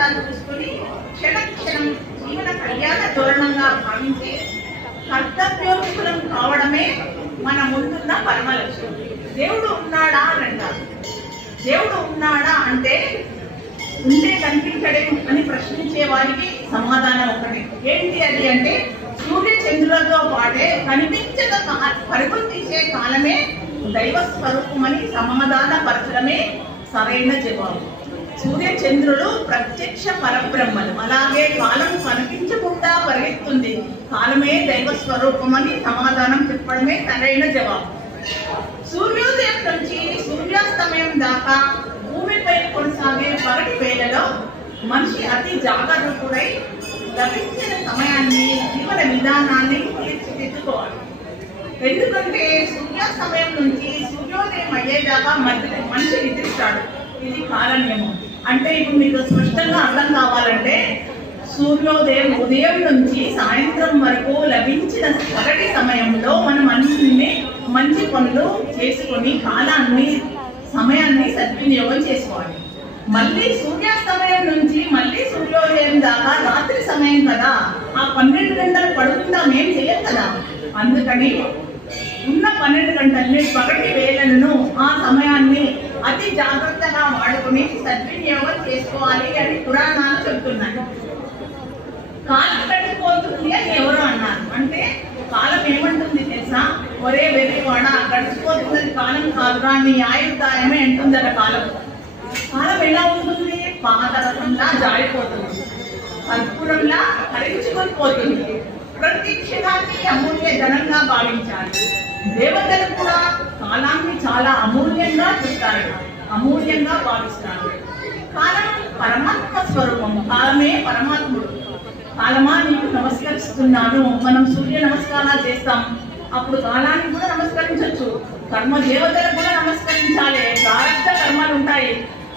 తప్పకుండా చూసుకుని క్షణక్షణం జీవన కళ్యాణ ధోరణంగా భావించి కర్తవ్యోన్ముఖులం కావడమే మన ముందున్న పరమ లక్ష్యం. దేవుడు ఉన్నాడా అని అంటారు. దేవుడు ఉన్నాడా అంటే ఉంటే కనిపించడే అని ప్రశ్నించే వారికి సమాధానం ఒకటి. ఏంటి అది అంటే సూర్య చంద్రులతో పాటే కనిపించక పరుగులు తీసే కాలమే దైవ స్వరూపమని సమాధాన పరచడమే సరైన జవాబు. సూర్య చంద్రులు ప్రత్యక్ష పరబ్రహ్మలు, అలాగే కాలం కనిపించకుండా పరిగెత్తుంది, కాలమే దైవ స్వరూపమని సమాధానం చెప్పడమే సరైన జవాబు. సూర్యోదయం నుంచి సూర్యాస్తమయం దాకా భూమిపై కొనసాగే పగటి వేళలో మనిషి అతి జాగరూకుడై లభించిన సమయాన్ని జీవన విధానాన్ని తీర్చిదిద్దుకోవాలి. ఎందుకంటే సూర్యాస్తమయం నుంచి సూర్యోదయం అయ్యేదాకా మనిషి నిద్రిస్తాడు. ఇది కాల నియమం. అంటే ఇప్పుడు మీకు స్పష్టంగా అర్థం కావాలంటే ఉదయం నుంచి సాయంత్రం వరకు లభించిన పగటి సమయంలో మనం అన్ని మంచి పనులు చేసుకొని సమయాన్ని సద్వినియోగం చేసుకోవాలి. మళ్ళీ సూర్యాస్తమయం నుంచి మళ్ళీ సూర్యోదయం దాకా రాత్రి సమయం కదా, ఆ 12 గంటలు పడుకుందాం, ఏం చేయాలి కదా. అందుకని ఉన్న 12 గంటల్ని పగటి వేళలను ఆ సమయాన్ని అతి జాగ్రత్తగా వాడుకుని సద్వినియోగం చేసుకోవాలి అని పురాణాలు చెబుతున్నాయి. కాలం గడిచిపోతుంది అని ఎవరు అన్నారు అంటే కాలం ఏమంటుంది తెలుసా? ఒరే వెర్రివాడ, గడిచిపోతున్నది కాలం కాదురా, నీ ఆయుర్దాయమే అంటుందట కాలం. కాలం ఎలా ఉంటుంది? పాతరకంలా జారిపోతుంది, కర్పూరంలా హరించుకొని పోతుంది. ప్రతి క్షణాన్ని అమూల్య ధనంగా భావించాలి. దేవతలు కూడా కాలాన్ని చాలా అమూల్యంగా చూస్తారు, అమూల్యంగా భావిస్తారు. కాలం పరమాత్మ స్వరూపం, కాలమే పరమాత్ముడు. కాలమా నీకు నమస్కరిస్తున్నాను. మనం సూర్య నమస్కారాలు చేస్తాం, అప్పుడు కాలానికి కూడా నమస్కరించవచ్చు. కర్మ దేవతలకు కూడా నమస్కరించాలి. ప్రారబ్ధ కర్మలు ఉంటాయి,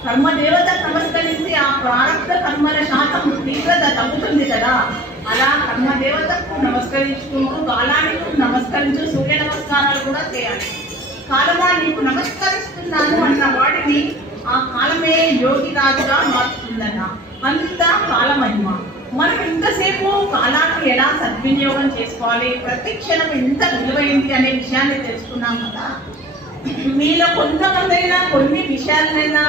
కర్మ దేవతకు నమస్కరిస్తే ఆ ప్రారబ్ధ కర్మల శాతం తీవ్రత తగ్గుతుంది కదా. అలా కర్మ దేవతకు నమస్కరించుకుంటూ కాలానికి నమస్కరించు, సూర్య నమస్కారాలు కూడా చేయాలి. కాలమా నీకు నమస్కరిస్తున్నాను అన్న వాటిని ఆ కాలమే యోగి రాజుగా మార్చుతుందన్న. అంతా కాలమహిమ. మనం ఇంతసేపు కాలాన్ని ఎలా సద్వినియోగం చేసుకోవాలి, ప్రతి క్షణం ఎంత విలువైంది అనే విషయాన్ని తెలుసుకున్నాం కదా. మీలో కొంతమందైనా కొన్ని విషయాలనైనా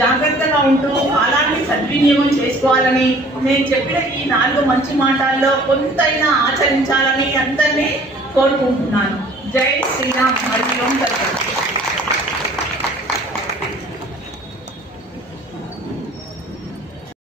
జాగ్రత్తగా ఉంటూ కాలాన్ని సద్వినియోగం చేసుకోవాలని, నేను చెప్పిన ఈ 4 మంచి మాటల్లో కొంతైనా ఆచరించాలని అందరినీ కోరుకుంటున్నాను. జై శ్రీరామ్. హరి ఓం.